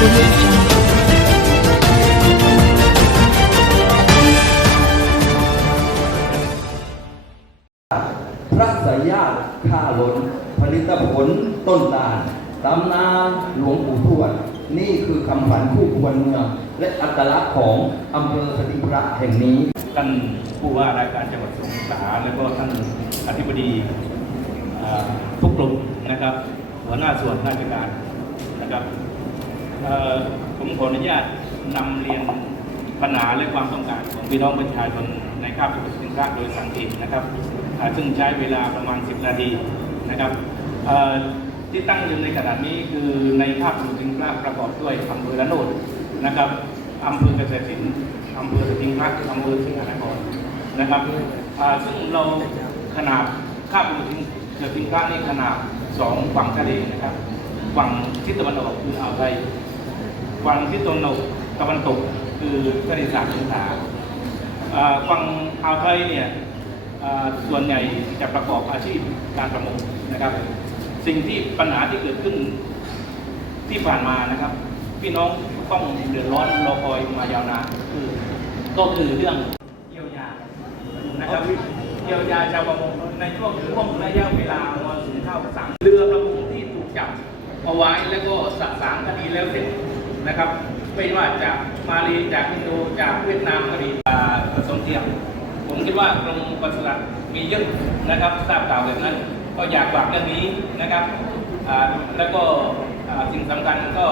พระสยาข้าล้น ผลิตผลต้นตาลตำนานหลวงปู่ทวด นี่คือคำขวัญคู่ควรเมืองและอัตลักษณ์ของอำเภอสติพระแห่งนี้ ท่านผู้ว่าราชการจังหวัดสงขลาแล้วก็ท่านอธิบดีทุกกลุ่มนะครับ หัวหน้าส่วนราชการนะครับ ผมขออนุญาตนำเรียนปัญหาและความต้องการของพี่น้องประชาชนในคาบสินค้าโดยสังเกตนะครับ ซึ่งใช้เวลาประมาณ 10 นาทีนะครับที่ตั้งอยู่ในขณะนี้คือในภาคสินค้าประกอบด้วยอำเภอละโนดนะครับอำเภอเกษตรศิลป์อำเภอสิงพระอำเภอสิงหานครนะครับซึ่งเราขนาดคาบสินเกิดสินค้านี่ขนาดสองฝั่งทะเลนะครับฝั่งทิศตะวันออกคืออ่าวไทย ฝั่งทิศตะวันออกตะวันตกคือทะเลสาบสงขลาอ่าฝั่งอ่าวไทยเนี่ยส่วนใหญ่จะประกอบอาชีพการประมงนะครับ สิ่งที่ปัญหาที่เกิดขึ้นที่ผ่านมานะครับ พี่น้องต้องเดือดร้อนรอคอยมายาวนานคือก็คือเรื่องเยียวยานะครับเยียวยาชาวประมงในช่วงช่วงระยะเวลามรสุมเข้าสามเรือประมงที่ถูกจับเอาไว้แล้วก็สะสางคดีแล้วเสร็จ นะครับ ไม่ว่าจากมาเลจากอินโดจากเวียดนามก็ดีผสมเทียม ผมคิดว่ากรมปศุสัตว์มีเยอะนะครับทราบข่าวแบบนั้น ก็อยากฝากเรื่องนี้นะครับแล้วก็สิ่งสำคัญก็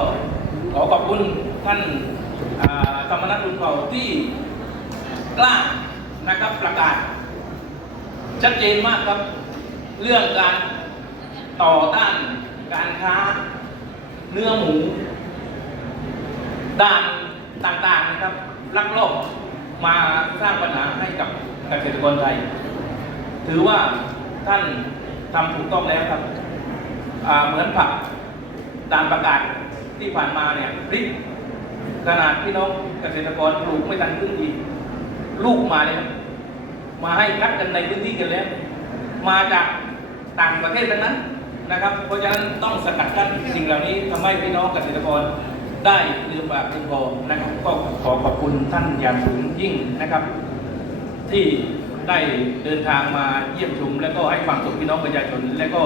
ขอขอบคุณท่านธรรมนัฐบุญเผ่าที่กล้านะครับประกาศ ชัดเจนมากครับเรื่องการต่อต้านการค้าเนื้อหมู ด้านต่างๆนะครับลักลอบมาสร้างปัญหาให้กับเกษตรกรไทย ถือว่าท่านทำถูกต้องแล้วครับเหมือนผักตามประกาศที่ผ่านมาเนี่ยพริกขนาดพี่น้องเกษตรกรปลูกไม่ทันครึ่งปีลูกมาเนี่ยมาให้คัดกันในพื้นที่กันแล้ว มาจากต่างประเทศทั้งนั้นนะครับ เพราะฉะนั้นต้องสกัดกั้นสิ่งเหล่านี้ทำให้พี่น้องเกษตรกร ได้ลืมบากลืมพอนะครับ ก็ขอขอบคุณท่านอย่างสูงยิ่งนะครับ ที่ได้เดินทางมาเยี่ยมชม และก็ให้ความสุขพี่น้องประชาชน และก็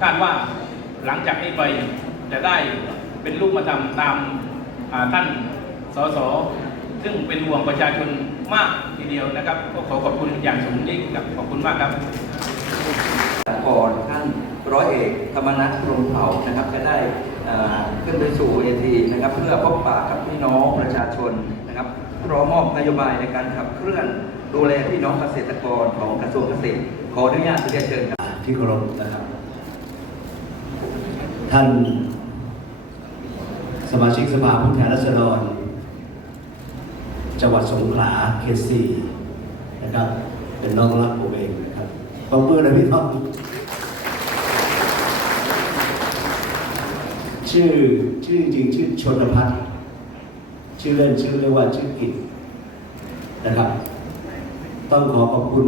คาดว่าหลังจากนี้ไปจะได้เป็นลูกมาทำตามาท่านสสซึ่งเป็นห่วงประชาชนมากทีเดียวนะครับ ก็ขอขอบคุณอย่างสูงยิ่งครับขอบคุณมากครับก่อนท่านร้อยเอกธรรมนัฐพรหมเผานะครับจะได้ ขึ้นไปสู่เวทีนะครับ เพื่อพบปะกับพี่น้องประชาชนนะครับพร้อมมอบนโยบายในการขับเคลื่อนดูแลพี่น้องเกษตรกรของกระทรวงเกษตร ขออนุญาตเรียนเชิญครับที่เคารพนะครับ ท่านสมาชิกสภาผู้แทนราษฎร จังหวัดสงขลาเขตสี่นะครับ เป็นน้องรักผมเองนะครับขอบคุณนะพี่น้อง ชื่อชื่อจริงชื่อชนพัฒน์ชื่อเล่นชื่อเรียกว่าชื่อกิจนะครับ ต้องขอขอบคุณ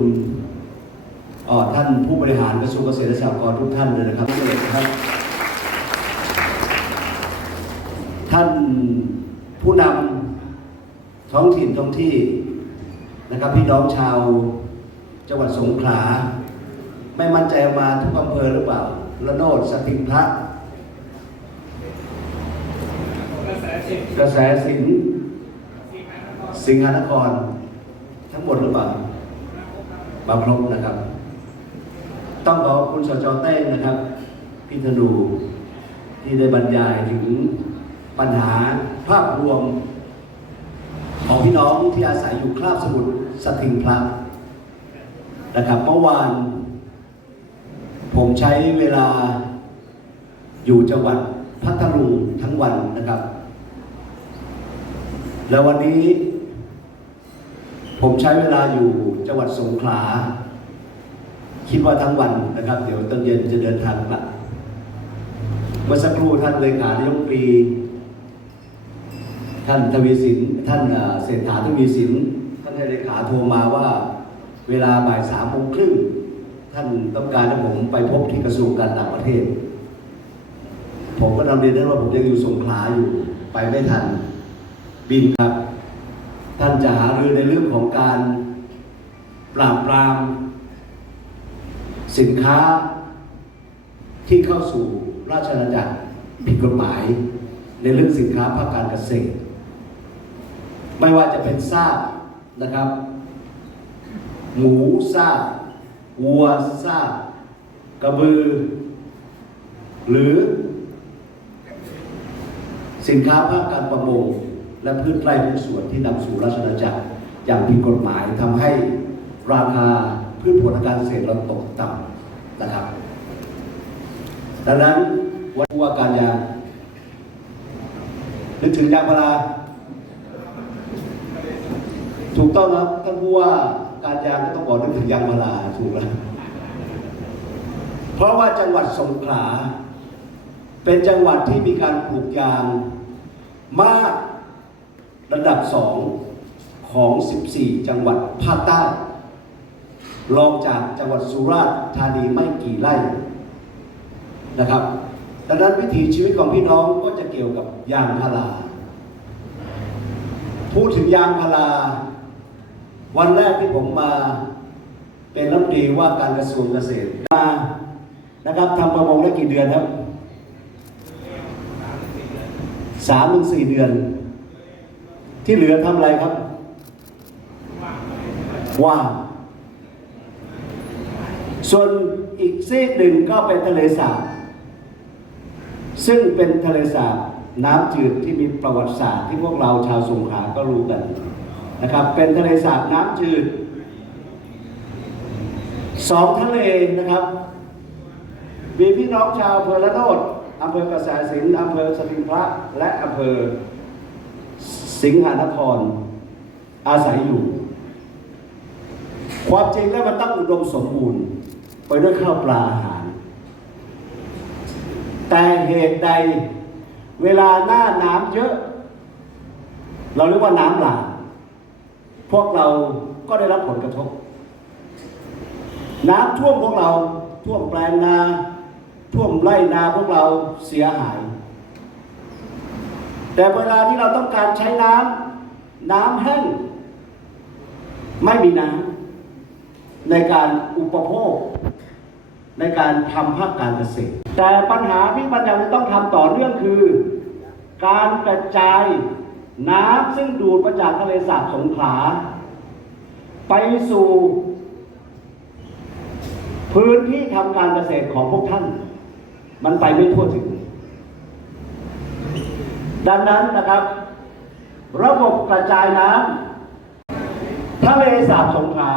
อ๋อท่านผู้บริหารกระทรวงเกษตรและสหกรณ์ทุกท่านเลยนะครับเลยครับท่านผู้นำท้องถิ่นท้องที่นะครับพี่น้องชาวจังหวัดสงขลา ไม่มั่นใจมาทุกอำเภอหรือเปล่าละโนดสติงพระ กระแสสิงห์สิงหานคร ทั้งหมดหรือเปล่ามาครบนะครับ ต้องขอบคุณสจเต้งนะครับ พี่ธนูที่ได้บรรยายถึงปัญหาภาพรวม ของพี่น้องที่อาศัยอยู่คราบสมุทรสถิงพระนะครับเมื่อวาน ผมใช้เวลาอยู่จังหวัดพัทลุงทั้งวันนะครับ แล้ววันนี้ ผมใช้เวลาอยู่จังหวัดสงขลา คิดว่าทั้งวันนะครับ เดี๋ยวตอนเย็นจะเดินทางกลับเมื่อสักครู่ท่านเลขานายกปีท่านทวีสินท่านเอ่อเศรษฐาทวีสินท่านเลขาโทรมาว่าเวลาบ่ายสามโมงครึ่งท่านต้องการให้ผมไปพบที่กระทรวงการต่างประเทศ ผมก็นำเรียนได้ว่าผมยังอยู่สงขลาอยู่ไปไม่ทัน บินครับ ท่านจะหารือในเรื่องของการปราบปราม สินค้าที่เข้าสู่ราชอาณาจักรผิดกฎหมาย ในเรื่องสินค้าภาคการเกษตร ไม่ว่าจะเป็นซากนะครับ หมูซากวัวซากกระบือ หรือ สินค้าภาคการประมง และพืชไร่พืชสวนที่นำสู่ราชอาณาจักรอย่างผิดกฎหมายทำให้ราคาพืชผลทางการเกษตรเราตกต่ำนะครับ ดังนั้นวันผู้ว่าการยางนึกถึงยางพาราถูกต้องครับท่านผู้ว่าการยางก็ต้องบอกนึกถึงยางพาราถูกแล้วเพราะว่าจังหวัดสงขลาเป็นจังหวัดที่มีการปลูกยางมาก ระดับสองของ 14 จังหวัดภาคใต้รองจากจังหวัดสุราษฎร์ธานีไม่กี่ไร่นะครับ ดังนั้นวิถีชีวิตของพี่น้องก็จะเกี่ยวกับยางพารา พูดถึงยางพารา วันแรกที่ผมมาเป็นรัฐมนตรีว่าการกระทรวงเกษตรมานะครับทำประมงได้กี่เดือนครับสามถึงสี่เดือน ที่เหลือทำอะไรครับ ว่างส่วนอีกซีกหนึ่งก็เป็นทะเลสาบซึ่งเป็นทะเลสาบน้ำจืดที่มีประวัติศาสตร์ที่พวกเราชาวสงขลาก็รู้กันนะครับ เป็นทะเลสาบน้ำจืดสองทะเลนะครับ มีพี่น้องชาวอำเภอละโนดอำเภอกระแสสินธุ์อำเภอสติงพระและอำเภอ สิงหานคร อาศัยอยู่ ความจริงแล้วมันตั้งอุดมสมบูรณ์ ไปด้วยข้าวปลาอาหาร แต่เหตุใดเวลาหน้าน้ำเยอะ เราเรียกว่าน้ำหลากพวกเราก็ได้รับผลกระทบ น้ำท่วมพวกเราท่วมแปลงนา ท่วมไร่นาพวกเราเสียหาย แต่เวลาที่เราต้องการใช้น้ำน้ำแห้งไม่มีน้ำในการอุปโภค ในการทำภาคการเกษตร แต่ปัญหาที่มันยังต้องทำต่อเนื่องคือ การกระจายน้ำซึ่งดูดมาจากทะเลสาบสงขลาไปสู่ พื้นที่ทำการเกษตรของพวกท่าน มันไปไม่ทั่วถึง ดังนั้นนะครับ ระบบกระจายน้ำทะเลสาบสงขลา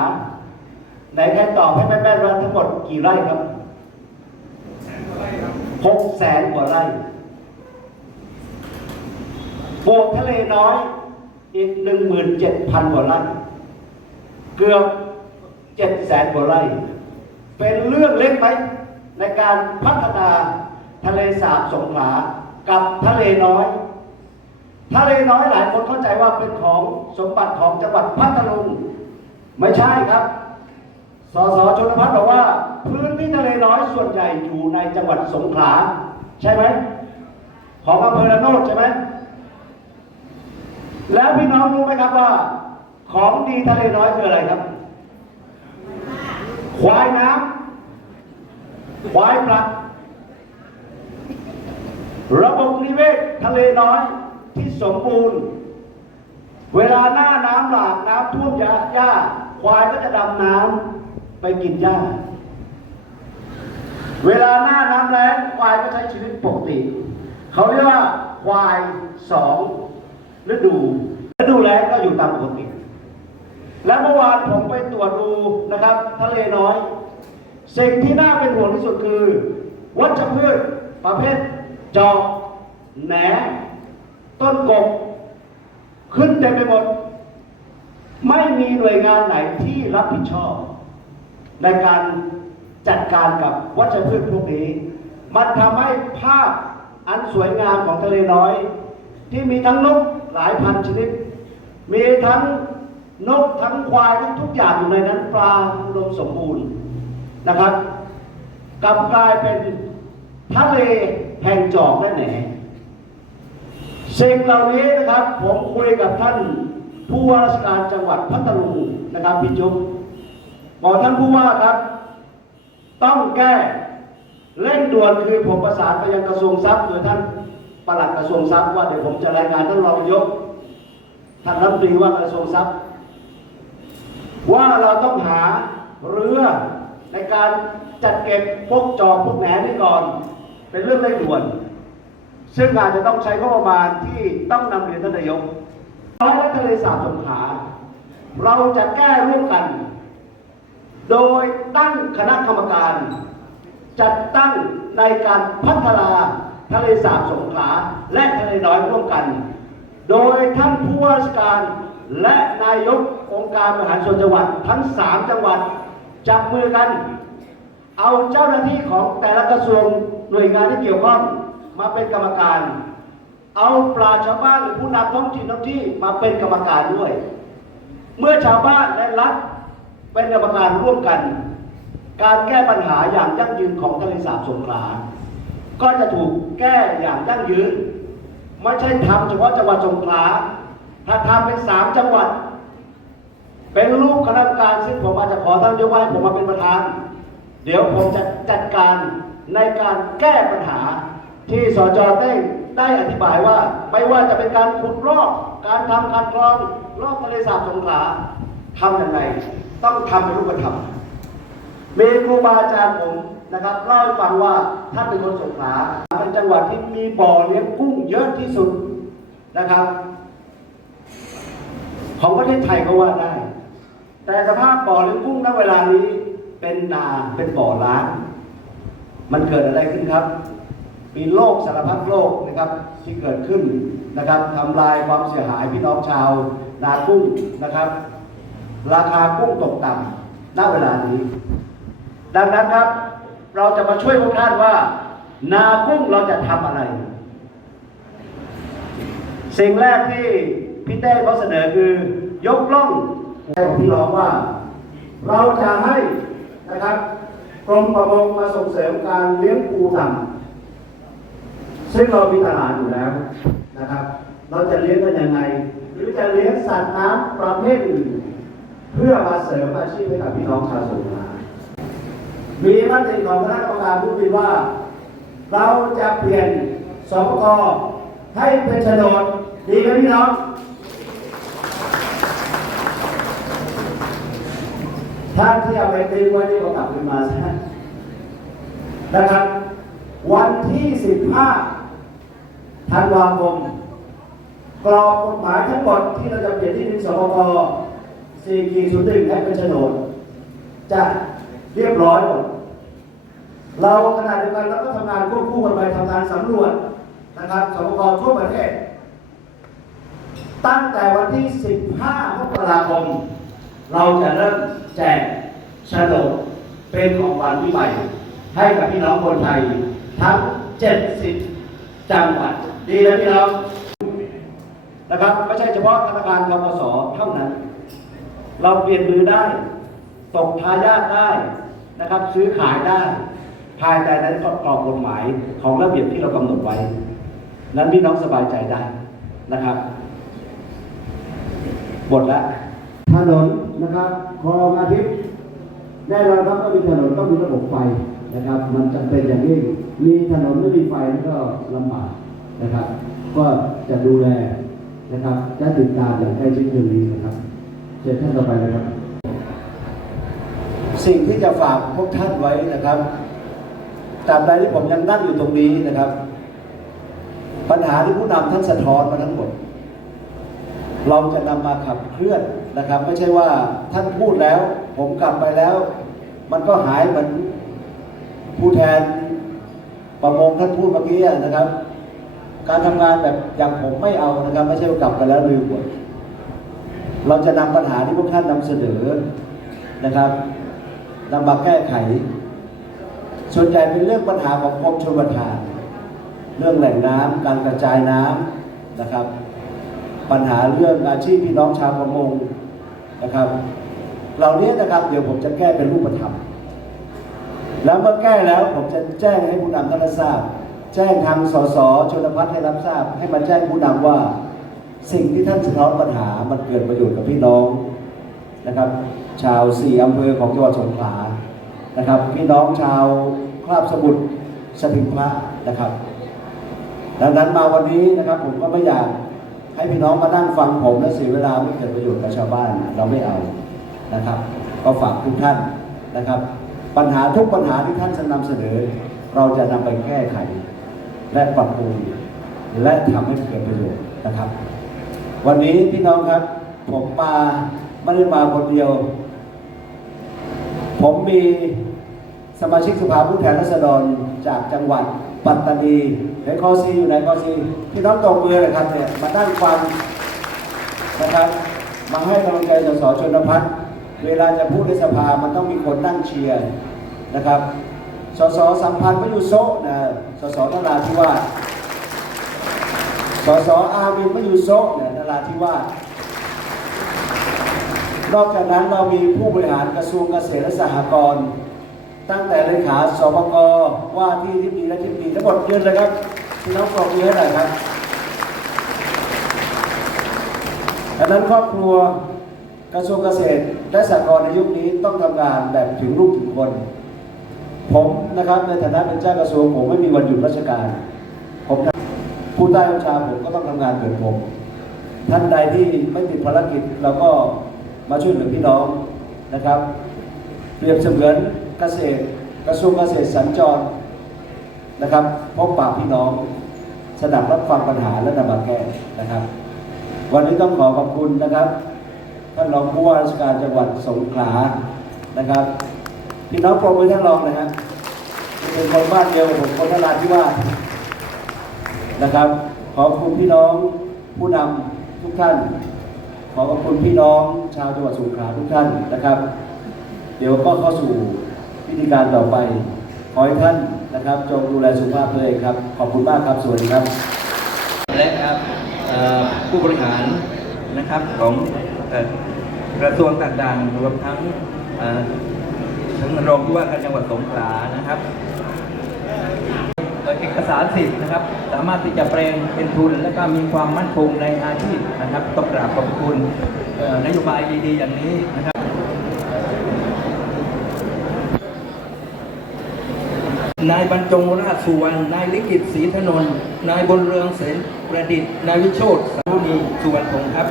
ไหนใครตอบให้แม่ๆว่าทั้งหมดกี่ไร่ครับหกแสนกว่าไร่บวกทะเลน้อยอีกหนึ่งหมื่นเจ็ดพันกว่าไร่ เกือบเจ็ดแสนกว่าไร่ เป็นเรื่องเล็กไหมในการพัฒนาทะเลสาบสงขลากับทะเลน้อย ทะเลน้อยหลายคนเข้าใจว่าเป็นของสมบัติของจังหวัดพัทลุง ไม่ใช่ครับ สสชนพัฒน์บอกว่า พื้นที่ทะเลน้อยส่วนใหญ่อยู่ในจังหวัดสงขลาใช่ไหมของอำเภอระโนดใช่ไหมแล้วพี่น้องรู้ไหมครับว่า ของดีทะเลน้อยคืออะไรครับควายน้ำควายปลักระบบนิเวศทะเลน้อย สมบูรณ์ เวลาหน้าน้ำหลากน้ำท่วมหญ้าควายก็จะดำน้ำไปกินหญ้า เวลาหน้าน้ำแล้งควายก็ใช้ชีวิตปกติ เขาเรียกว่าควายสองฤดูฤดูแล้งก็อยู่ตามปกติ และเมื่อวานผมไปตรวจดูนะครับ ทะเลน้อย สิ่งที่น่าเป็นห่วงที่สุดคือ วัชพืชประเภทจอกแหน ต้นกบ ขึ้นเต็มไปหมด ไม่มีหน่วยงานไหนที่รับผิดชอบ ในการจัดการกับวัชพืชพวกนี้ มันทำให้ภาพอันสวยงามของทะเลน้อย ที่มีทั้งนกหลายพันชนิด มีทั้งนกทั้งควายทั้งทุกอย่างอยู่ในนั้นปลาอุดมสมบูรณ์นะครับกลับกลายเป็นทะเลแห่งจอกและแหน สิ่งเหล่านี้นะครับ ผมคุยกับท่านผู้ว่าราชการจังหวัดพัทลุงนะครับพี่จุ๊บบอกท่านผู้ว่าครับ ต้องแก้เร่งด่วนคือผมประสานไปยังกระทรวงทรัพย์โดยท่านปลัดกระทรวงทรัพย์ว่าเดี๋ยวผมจะรายงานท่านรองนายกท่านรัฐมนตรีว่ากระทรวงทรัพย์ ว่าเราต้องหาเรือในการจัดเก็บพวกจอกพวกแหนนี่ก่อน เป็นเรื่องเร่งด่วน ซึ่งอาจจะต้องใช้งบประมาณที่ต้องนำเรียนท่านนายกร้อยและทะเลสาบสงขลาเราจะแก้ร่วมกัน โดยตั้งคณะกรรมการ จัดตั้งในการพัฒนาทะเลสาบสงขลาและทะเลน้อยร่วมกัน โดยท่านผู้ว่าราชการและนายกองค์การบริหารส่วนจังหวัดทั้ง 3 จังหวัดจับมือกัน เอาเจ้าหน้าที่ของแต่ละกระทรวงหน่วยงานที่เกี่ยวข้อง มาเป็นกรรมการ เอาปราชาวบ้านหรือผู้นำท้องถิ่นท้องที่มาเป็นกรรมการด้วย เมื่อชาวบ้านและรัฐเป็นกรรมการร่วมกัน การแก้ปัญหาอย่างยั่งยืนของทะเลสาบสงขลาก็จะถูกแก้อย่างยั่งยืนไม่ใช่ทำเฉพาะจังหวัดสงขลาถ้าทำเป็นสามจังหวัด เป็นรูปคณะกรรมการซึ่งผมอาจจะขอท่านยกไว้ผมมาเป็นประธาน เดี๋ยวผมจะจัดการในการแก้ปัญหา ที่สจเต้งได้อธิบายว่าไม่ว่าจะเป็นการขุดลอกการทำการคลองรอบทะเลสาบสงขลาทำอย่างไรต้องทำเป็นรูปธรรมมีครูบาอาจารย์ผมนะครับเล่าให้ฟังว่าท่านเป็นคนสงขลาเป็นจังหวัดที่มีบ่อเลี้ยงกุ้งเยอะที่สุดนะครับ ของประเทศไทยก็ว่าได้ แต่สภาพบ่อเลี้ยงกุ้งณเวลานี้เป็นนาเป็นบ่อล้าง มันเกิดอะไรขึ้นครับ มีโรคสารพัดโรคนะครับที่เกิดขึ้นนะครับทำลายความเสียหายพี่น้องชาวนากุ้งนะครับ ราคากุ้งตกต่ำณเวลานี้ ดังนั้นครับเราจะมาช่วยพวกท่านว่า นากุ้งเราจะทำอะไร สิ่งแรกที่พี่เต้เขาเสนอคือยกล่องให้ของพี่น้องว่า เราจะให้นะครับกรมประมงมาส่งเสริมการเลี้ยงปูดำ ซึ่งเรามีตลาดอยู่แล้วนะครับ เราจะเลี้ยงกันยังไง หรือจะเลี้ยงสัตว์น้ำประเภทอื่น เพื่อมาเสริมอาชีพให้กับพี่น้องชาวสงขลามีมติของคณะกรรมการผู้มีว่า เราจะเปลี่ยนสปกให้เป็นโฉนดดีไหมพี่น้องท่านที่เอาไปตีไว้ที่เขากลับคืนมาซะนะครับ วันที่ 15 ธันวาคมกรอบกฎหมายทั้งหมดที่เราจะเปลี่ยนที่ดินสปก4ขีดศูนย์หนึ่งให้เป็นโฉนดจะเรียบร้อยหมดเราขณะเดียวกันเราก็ทำงานควบคู่กันไปทำงานสำรวจนะครับสปกทั่วประเทศ ตั้งแต่วันที่ 15มกราคม เราจะเริ่มแจกโฉนดเป็นของขวัญปีใหม่ให้กับพี่น้องคนไทย ทั้ง 70 จังหวัด ดีนะพี่น้องนะครับไม่ใช่เฉพาะธนาคารกปสเท่านั้น เราเปลี่ยนมือได้ตกทายาทได้นะครับ ซื้อขายได้ ภายในนั้นก็กรอบกฎหมายของระเบียบที่เรากำหนดไว้ นั้นพี่น้องสบายใจได้นะครับหมดแล้วถนนนะครับคลองอาทิตย์แน่นอนครับก็มีถนนต้องมีระบบไฟนะครับ มันจำเป็นอย่างยิ่งมีถนนไม่มีไฟนี่ก็ลำบาก นะครับ ก็จะดูแลนะครับจะติดตามอย่างใกล้ชิดเรื่องนี้นะครับเชิญท่านต่อไปนะครับ สิ่งที่จะฝากพวกท่านไว้นะครับตาบใดที่ผมยังนั่งอยู่ตรงนี้นะครับ ปัญหาที่ผู้นำท่านสะท้อนมาทั้งหมด เราจะนำมาขับเคลื่อนนะครับ ไม่ใช่ว่าท่านพูดแล้ว ผมกลับไปแล้ว มันก็หายเหมือนผู้แทนประมงท่านพูดเมื่อกี้นะครับ การทำงานแบบอย่างผมไม่เอานะครับ ไม่ใช่ว่ากลับไปแล้วลืมหมดเราจะนำปัญหาที่พวกท่านนำเสนอนะครับนำมาแก้ไข ส่วนใหญ่เป็นเรื่องปัญหาของกรมชลประทาน เรื่องแหล่งน้ำการกระจายน้ำนะครับ ปัญหาเรื่องอาชีพพี่น้องชาวประมงนะครับ เหล่านี้นะครับเดี๋ยวผมจะแก้เป็นรูปธรรม แล้วเมื่อแก้แล้วผมจะแจ้งให้ผู้นำท่านทราบ แจ้งทางสสชนพัฒน์ให้รับทราบ ให้มาแจ้งผู้นำว่า สิ่งที่ท่านสะท้อนปัญหามันเกิดประโยชน์กับพี่น้องนะครับ ชาวสี่อำเภอของจังหวัดสงขลานะครับ พี่น้องชาวคราบสมุทรสถิงพระนะครับ ดังนั้นมาวันนี้นะครับ ผมก็ไม่อยากให้พี่น้องมานั่งฟังผมและเสียเวลาไม่เกิดประโยชน์กับชาวบ้านเราไม่เอานะครับ ก็ฝากทุกท่านนะครับ ปัญหาทุกปัญหาที่ท่านจะนำเสนอ เราจะนำไปแก้ไข และปรับปรุงและทำให้เกิดประโยชน์นะครับ วันนี้พี่น้องครับ ผมมาไม่ได้มาคนเดียว ผมมีสมาชิกสภาผู้แทนราษฎรจากจังหวัดปัตตานีไหนคอซีอยู่ไหนคอซีพี่น้องตรงมือเลยครับเนี่ยมานั่งฟังนะครับ มาให้กำลังใจสสชนพัฒน์เวลาจะพูดในสภามันต้องมีคนนั่งเชียร์นะครับ สสสัมพันธ์ก็อยู่โซนะสสนราธิวาสสสอาวินก็อยู่โซะเนี่ยนราธิวาสนอกจากนั้นเรามีผู้บริหารกระทรวงเกษตรและสหกรณ์ตั้งแต่เลขาสปกว่าที่ทิบดีและทิบดีทั้งหมดยืนเลยครับพี่น้องปรบอให้หน่อยครับดังนั้นครอบครัวกระทรวงเกษตรและสหกรณ์ในยุคนี้ต้องทำงานแบบถึงลูกถึงคน ผมนะครับในฐานะเป็นเจ้ากระทรวงผมไม่มีวันหยุดราชการ ผมผู้ใต้บัญชาผมก็ต้องทำงานเหมือนผม ท่านใดที่ไม่ติดภารกิจเราก็มาช่วยเหลือพี่น้องนะครับ เปรียบเสมือนเกษตรกระทรวงเกษตรสัญจรนะครับพบปะพี่น้องสนับรับฟังปัญหาและนำมาแก้นะครับ วันนี้ต้องขอขอบคุณนะครับท่านรองผู้ว่าราชการจังหวัดสงขลานะครับ พี่น้องปรบมือท่านรองนะฮะเป็นคนบ้านเดียวกับผมคนนราธิวาสนะครับ ขอบคุณพี่น้องผู้นำทุกท่าน ขอขอบคุณพี่น้องชาวจังหวัดสงขลาทุกท่านนะครับ เดี๋ยวก็เข้าสู่พิธีการต่อไป ขอให้ท่านนะครับ จงดูแลสุขภาพตัวเองครับ ขอบคุณมากครับสวัสดีครับ และครับผู้บริหารนะครับของกระทรวงต่างๆรวมทั้ง ทั้งรองผู้ว่าการจังหวัดสงขลานะครับเอ่อเอกสารสิทธิ์นะครับ สามารถที่จะแปลงเป็นทุน และก็มีความมั่นคงในอาชีพนะครับต้องกราบขอบคุณนโยบายดีๆอย่างนี้นะครับนายบรรจงราชสุวรรณนายลิขิตศรีถนนนายบนเรืองเสนประดิษฐ์นายวิโชตสารุณีสุวรรณพงศ์ครับ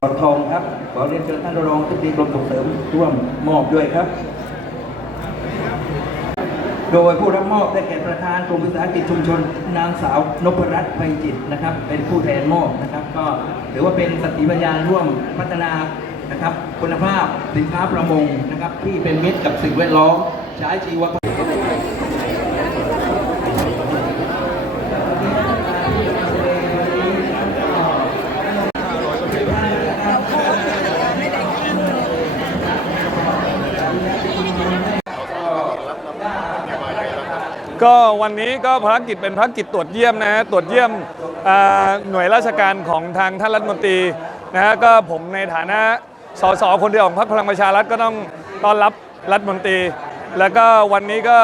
ขอทองครับ ขอ เรียนเชิญท่านรองที่ดีกรมส่งเสริมร่วมมอบด้วยครับ โดยผู้รับมอบได้แก่ประธานกลุ่มวิสาหกิจชุมชน นางสาวนพรัตน์ไพจิตรนะครับ เป็นผู้แทนมอบนะครับ ก็ถือว่าเป็นสกขีพยาร่วมพัฒนานะครับ คุณภาพสินค้าประมงนะครับ ที่เป็นมิตรกับสิ่งแวดล้อมใช้ชีวภาพ ก็ วันนี้ก็ภารกิจเป็นภารกิจตรวจเยี่ยมนะฮะตรวจเยี่ยมหน่วยราชการของทางท่านรัฐมนตรีนะฮะก็ผมในฐานะสสคนเดียวของพรรคพลังประชารัฐก็ต้องต้อนรับรัฐมนตรี แล้วก็วันนี้ก็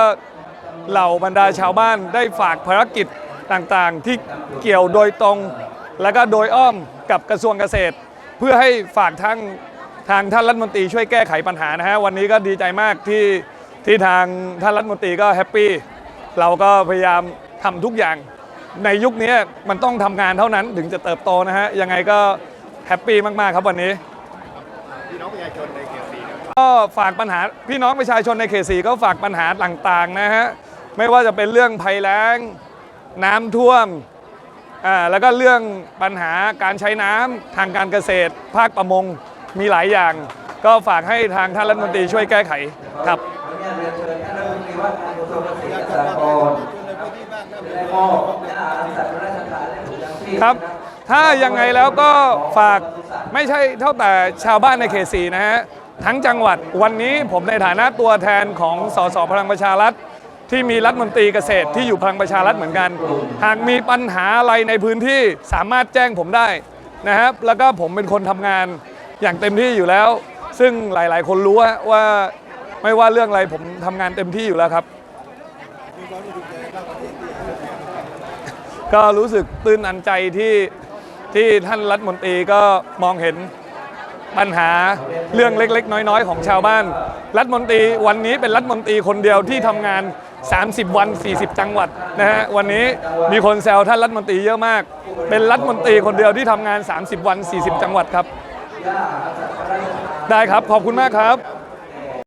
เหล่าบรรดาชาวบ้านได้ฝากภารกิจต่างๆ ที่เกี่ยวโดยตรง แล้วก็โดยอ้อมกับกระทรวงเกษตร เพื่อให้ฝากทางทางท่านรัฐมนตรีช่วยแก้ไขปัญหานะฮะวันนี้ก็ดีใจมากที่ที่ทางท่านรัฐมนตรีก็แฮปปี้ เราก็พยายามทำทุกอย่าง ในยุคนี้มันต้องทำงานเท่านั้นถึงจะเติบโตนะฮะ ยังไงก็แฮปปี้มากๆครับวันนี้พี่น้องประชาชนในเขตสี่นะครับก็ฝากปัญหาพี่น้องประชาชนในเขตสีก็ฝากปัญหาต่างๆนะฮะไม่ว่าจะเป็นเรื่องภัยแล้ง น้ำท่วมอ่าแล้วก็เรื่องปัญหาการใช้น้ำทางการเกษตร ภาคประมงมีหลายอย่าง ก็ฝากให้ทางท่านรัฐมนตรีช่วยแก้ไขครับ รและสหกรณ์และมอบยาสัตว์ราชทานและถุงยางชีพ ครับนะถ้ายังไงแล้วก็ฝากไม่ใช่เท่าแต่ชาวบ้านในเขตสีนะฮะ ทั้งจังหวัดวันนี้ผมในฐานะตัวแทนของสสพลังประชารัฐ ที่มีรัฐมนตรีเกษตรที่อยู่พลังประชารัฐเหมือนกัน หากมีปัญหาอะไรในพื้นที่สามารถแจ้งผมได้นะครับ แล้วก็ผมเป็นคนทำงานอย่างเต็มที่อยู่แล้ว ซึ่งหลาย ๆ คนรู้ว่าว่าไม่ว่าเรื่องอะไรผมทำงานเต็มที่อยู่แล้วครับ ก็รู้สึกตื้นตันใจที่ที่ท่านรัฐมนตรีก็มองเห็นปัญหาเรื่องเล็ก ๆ น้อย ๆ ของชาวบ้าน รัฐมนตรีวันนี้เป็นรัฐมนตรีคนเดียวที่ทำงาน 30 วัน 40 จังหวัดนะฮะวันนี้มีคนแซวท่านรัฐมนตรีเยอะมาก เป็นรัฐมนตรีคนเดียวที่ทำงาน 30 วัน 40 จังหวัดครับ ได้ครับขอบคุณมากครับ